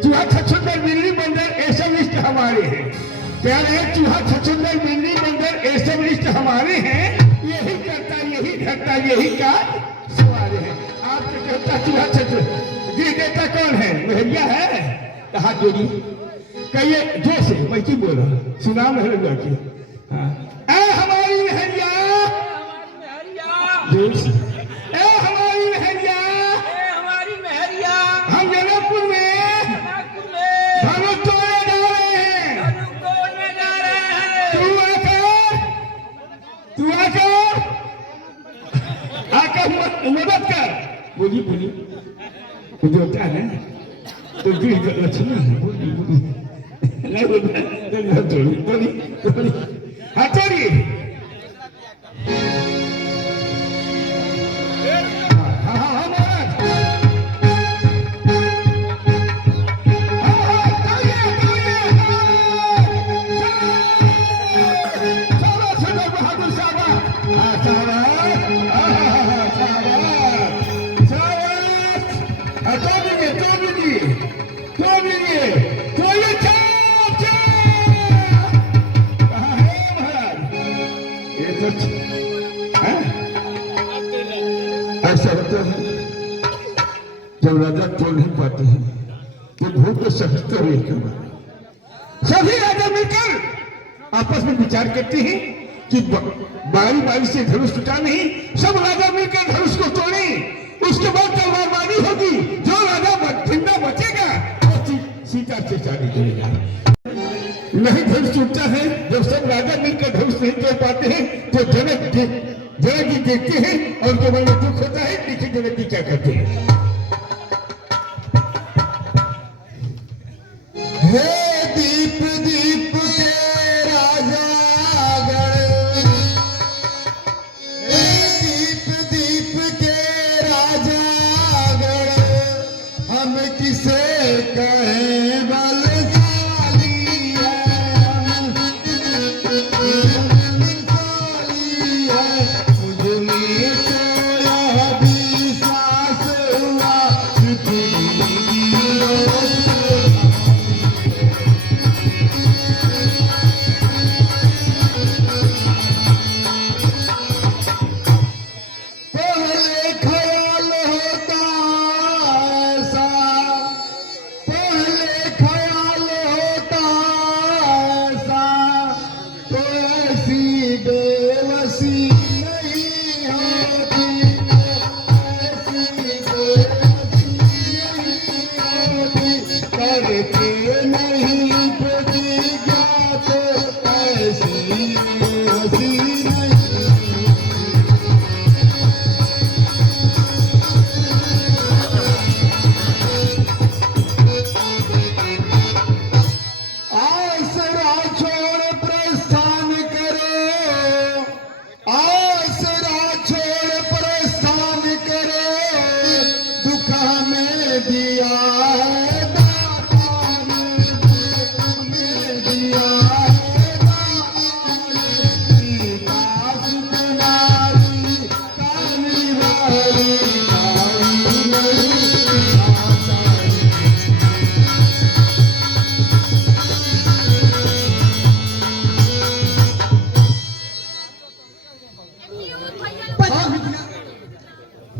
चूहा छछुंदर बिल्ली बंदर ऐसा लिस्ट हमारे हैं। क्या है? चूहा छछुंदर बिल्ली बंदर ऐसा लिस्ट हमारे हैं। यही करता, यही घटता, यही का सवाल है। आपके देवता चूहा छछुंदर, ये देवता कौन है? महरिया है? हाथ जोड़ी कहिए जो से मैं की बोल रहा सुना मेरे लड़की। हाँ ए हमारी महरिया, ए हमारी महरिया, हम जनकपुर में धनुष तोड़ने जा रहे हैं। तू आकर मदद कर। बोली बोली मुझे होता है ना तो गिर कर लक्ष्मी बोली बोली नहीं बोलता थोड़ी थोड़ी थोड़ी हाँ थोड़ी हाँ हाँ हाँ महाराज ऐसा होता है जब राजा तोड़ नहीं पाते हैं तो भूख तो समझते हुए सभी राजा मिलकर आपस में विचार करते हैं कि बारी बारी से धनुष टूटा नहीं, सब राजा मिलकर धनुष को तोड़े। उसके बाद तलवारबाजी होगी, जो राजा जिंदा बचेगा वो सीता से शादी करेगा। नहीं धनुष टूटता है, जब सब राजा मिलकर धनुष नहीं तोड़ पाते हैं तो जनक जी देखते हैं और उनके मन में दुख होता है। देखिए जनक जी क्या करते हैं। हे दीप दीप के राजा गण, हे दीप दीप के राजा गण, हम किसे कहें बलशाली है, हम बलशाली है। मुझ में तो यह विश्वास हुआ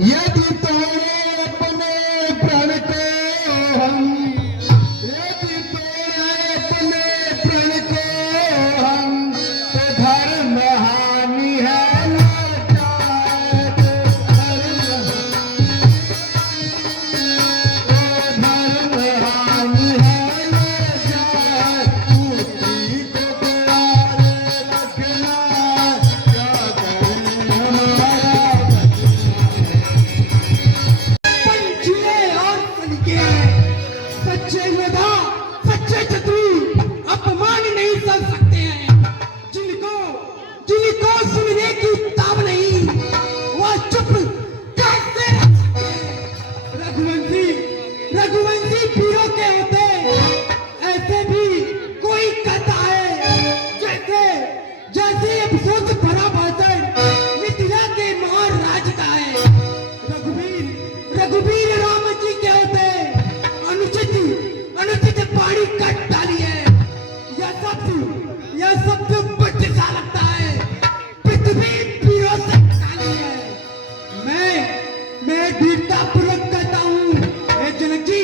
यदि तोड़े अपने प्रण को हम, यदि तोड़े अपने प्रण को हम, तो धर्म हानि है धर्म हानि है पुत्री को प्यारे रखना, क्या करें हमारा सच्चे योद्धा, सच्चे शत्रु अपमान नहीं सह सकते हैं। जिनको जिनको सुनने की ताब नहीं, वह चुप कैसे रह सकते हैं। रघुवंशी वीरों के होते ऐसे भी कोई कहता है, जैसे अफसोस भरा भाषण मिथिला के महाराज का है। रघुवीर राम जी के होते अनुचित पानी कट डाली है। यह शब्द बच्चा लगता है, पृथ्वी वीरों से खाली है। मैं वीरता पूर्वक कहता हूँ, हे जनक जी,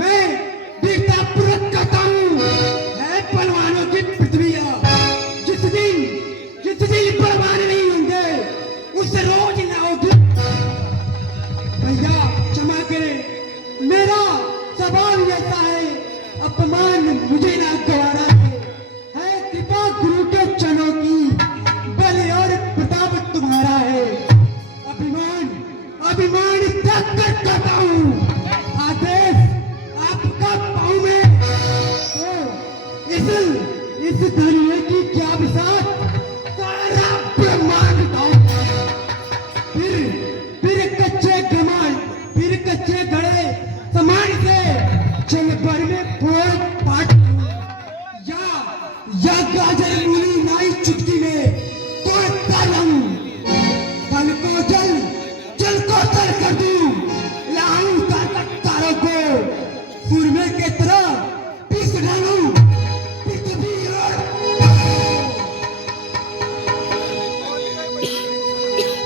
मैं वीरता पूर्वक कहता हूँ, है पहलवानों की पृथ्वी। जिस दिन पहलवान नहीं होंगे उस रोज न होगी। भैया क्षमा करें, मेरा सवाल ऐसा है, अपमान मुझे ना गवारा है कृपा गुरु के चरणों की, बल और प्रताप तुम्हारा है। अभिमान त्याग कर कहता हूँ, आदेश आपका पाऊं मैं। तो इस धरने की क्या विसात सारा ब्रह्मांड गाँव। फिर कच्चे गड़े समान से चल भर में फोड़ पाट, या गाजर मूली नाई चुटकी में तोड़ता रहूं। जल को तल कर दूं, लाऊं तारों को सुरमे के तरह पीस डालूं। पृथ्वी और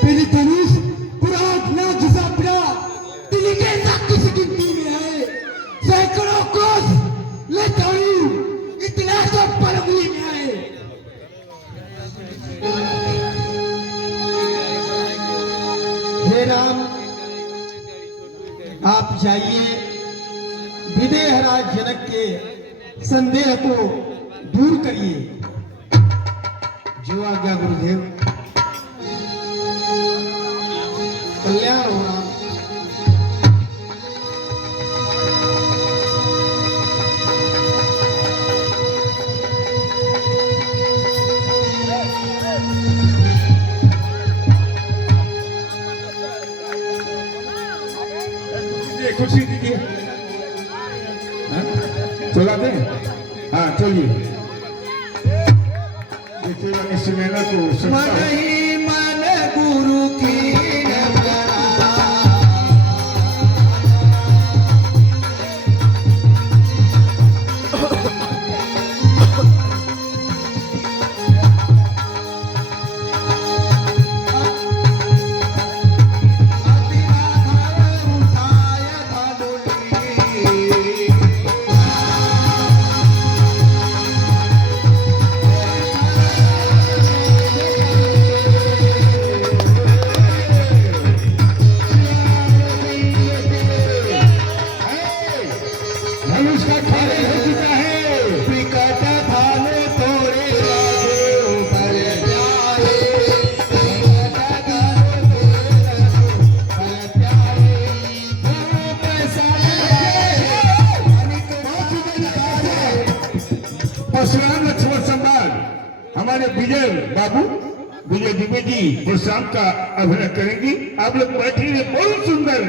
मेरी धनुष पूरा अपना घिसा पिरा तिनके ना किसी गिनती में है। सैकड़ों कोस ले जाऊं, इतना तो पलंगली में है। हे राम, आप जाइए, विदेहराज जनक के संदेह को दूर करिए। जो आज्ञा गुरुदेव। कल्याण हो रहा। कुर्सी दीजिए। चला दें? हाँ चलिए। देखिएगा इस मेला को मन ही मन गुरु की परशुराम लक्ष्मण सम्राट हमारे विजय बाबू विजय दुबे जी परशुराम का अभिनय करेंगी। आप लोग बैठिए, बहुत सुंदर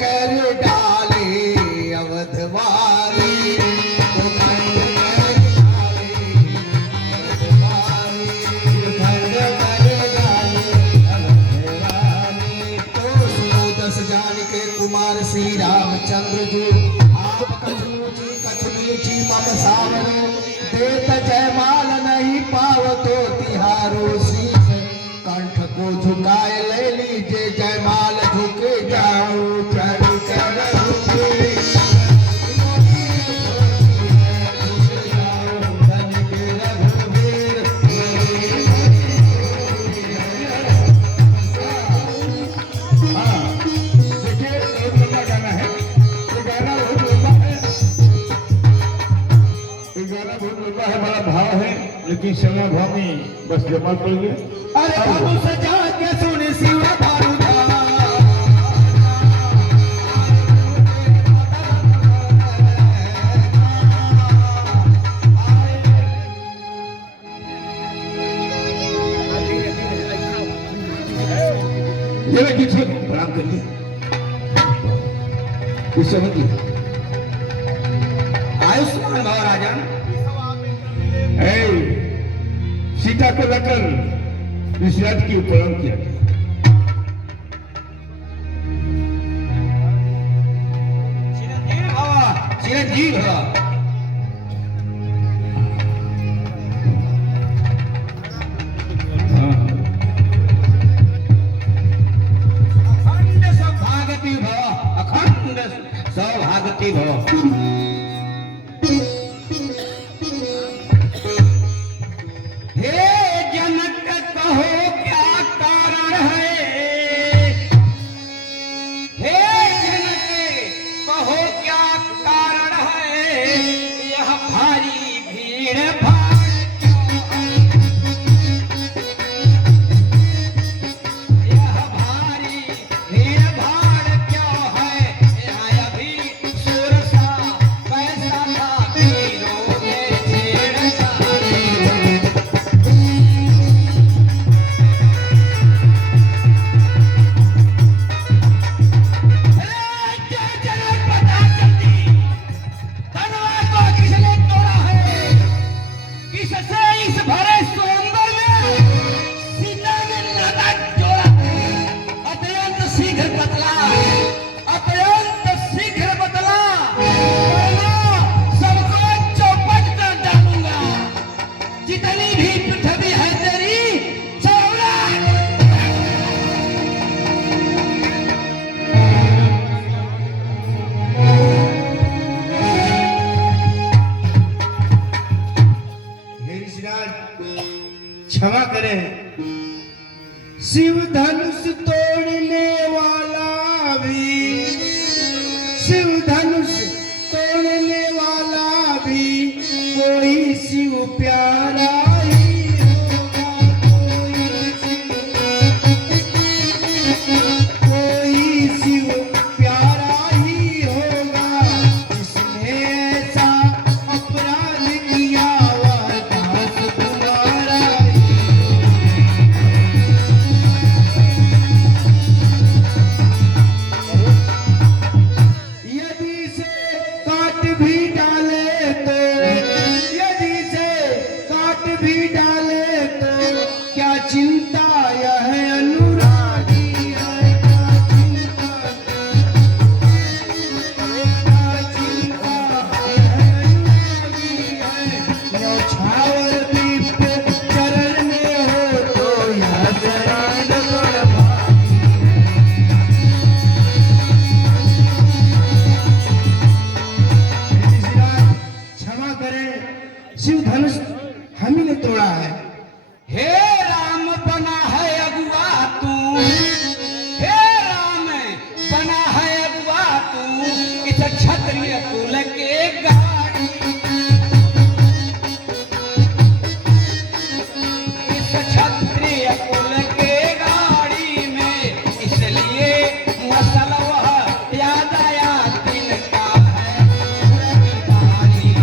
कर डाले अवधवारी कुमार श्री रामचंद्र जी आप कछलू जी मम सावरो देत जयमाल नहीं पाव तो तिहारो शीश कंठ को झुकाए ले लीजिए जयमाल झुक जाओ चढ़ कर हमारा भाव है, लेकिन समय भाव में बस जमा पड़ गया। अरे बाबू सजा के सुन शिव ये देखिए प्रणाम करिए, कुछ समझिए। आयुष्मान भव राजन। सीता को लेकर विश्राम की उपक्रम किया गया। चिरंजीव भव। अखंड सौभाग्यवती भव, अखंड सौभाग्यवती भव। क्षमा करें, शिव धनुष तोड़ने वाला भी रहा है। हे राम बना है अगुआ तू, हे राम बना है अगुआ तू, इस क्षत्रिय कुल के गाड़ी, इस क्षत्रिय कुल के गाड़ी में, इसलिए मसलवा याद आया तिनका है उड़नदारी।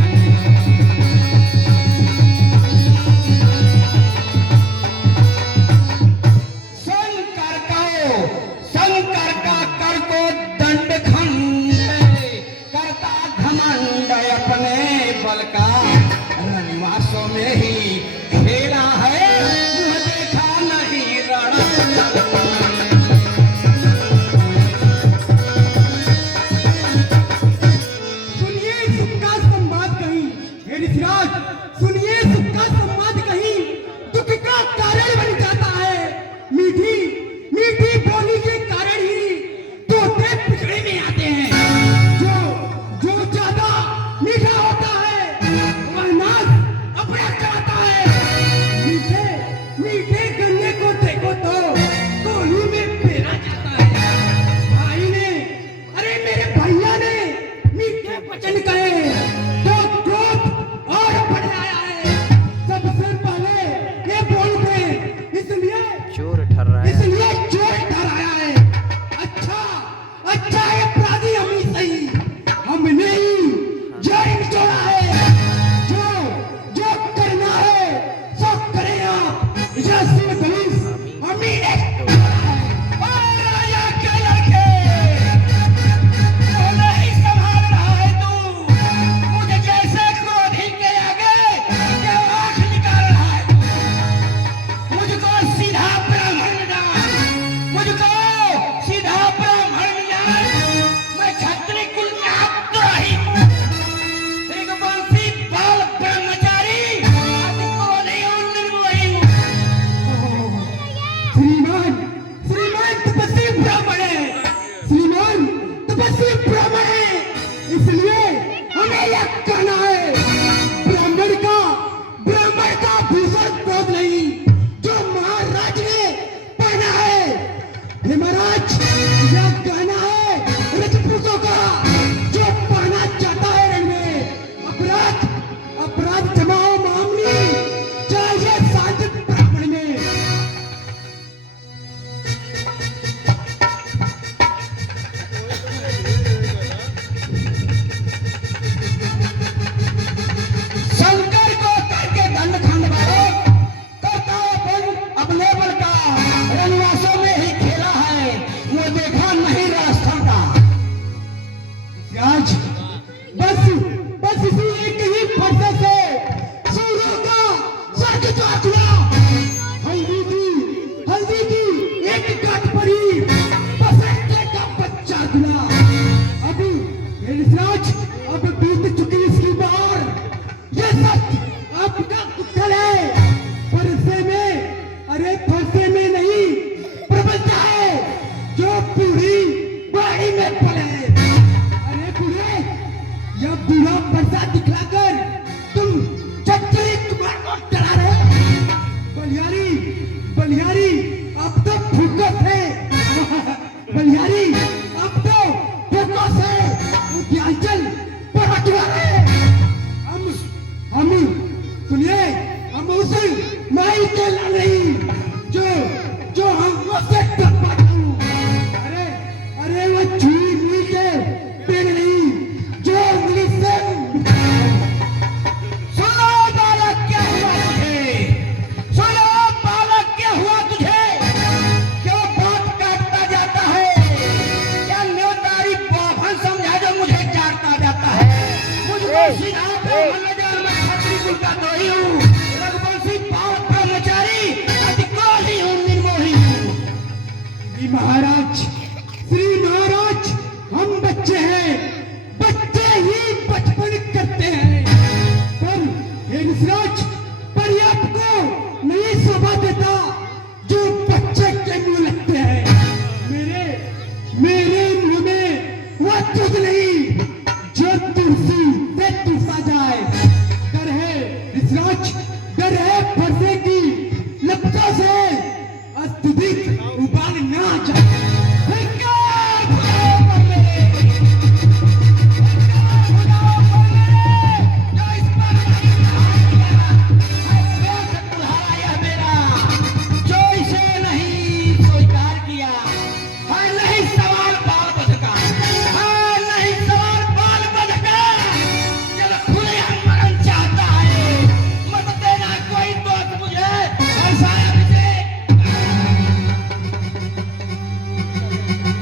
बसाया अभिषेक।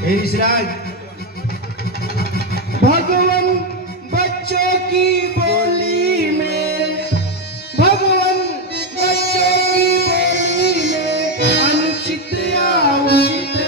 हे ऋषिराज, भगवान बच्चों की बोली में, भगवान बच्चों की बोली में अनुचित या उचित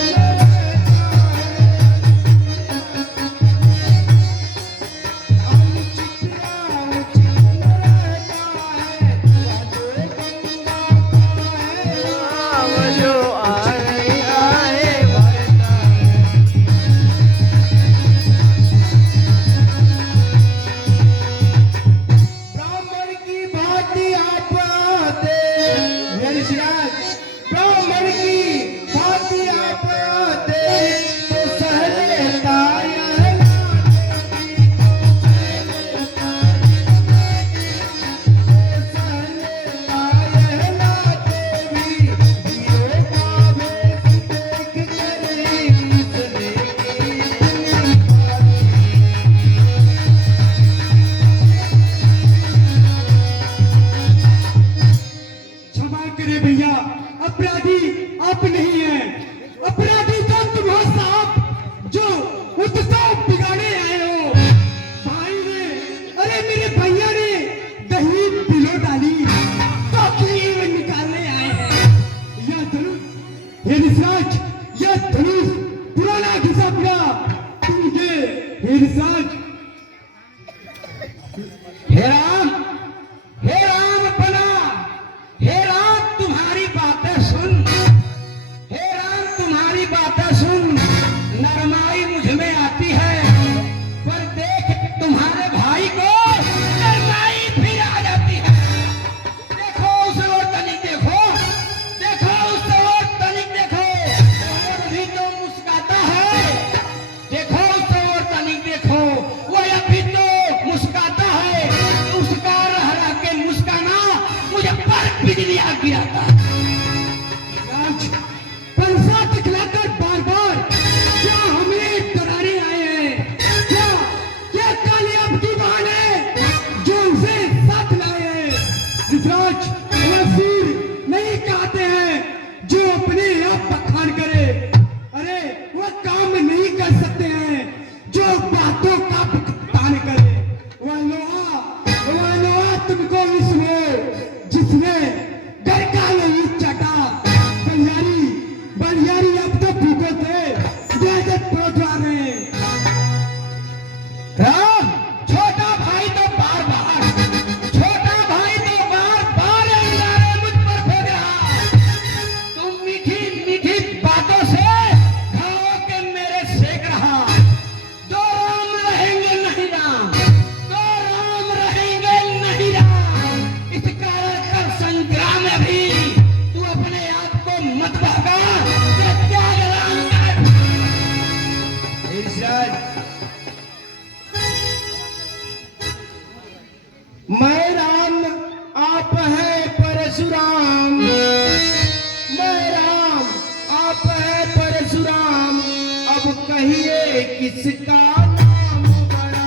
किसका नाम बड़ा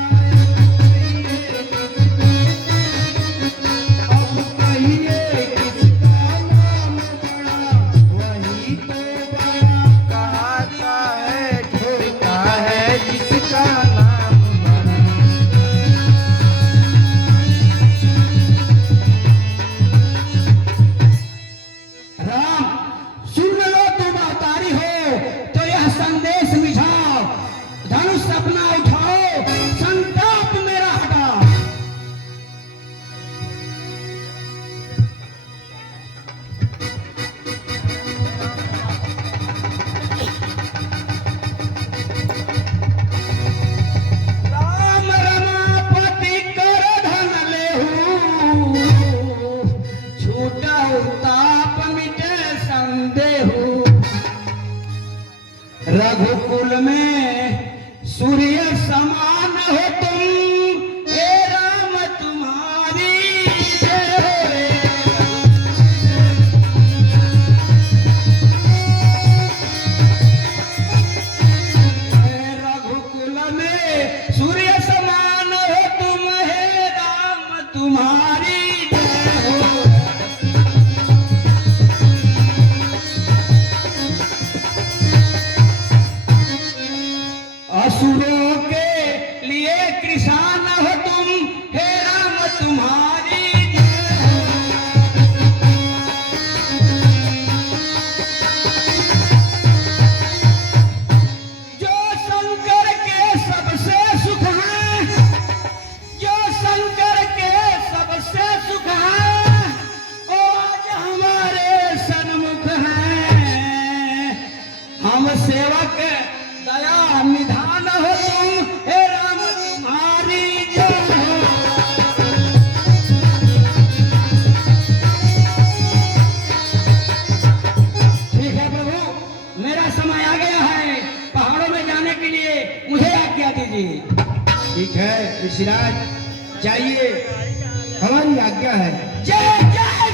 अब कहिए किसका नाम बड़ा वही तो बड़ा कहता है झुकता है जिसका नाम बड़ा। राम सुन लो तुम अवतारी हो तो यह संदेश मिठाओ, धनुष अपना उठाओ, संताप मेरा हटाओ। राम रमापति कर धन लेहु, छूटहु ताप मिटे संदेहु। रघुकुल में सूर्य समान हो तुम, हे राम तुम्हारी जय हो रे। हे रघुकुल में सूर्य समान हो तुम, हे राम तुम्हारी जय हो रे। दीजिए। ठीक है ऋषिराज, जाइए, हमारी आज्ञा है। जय जय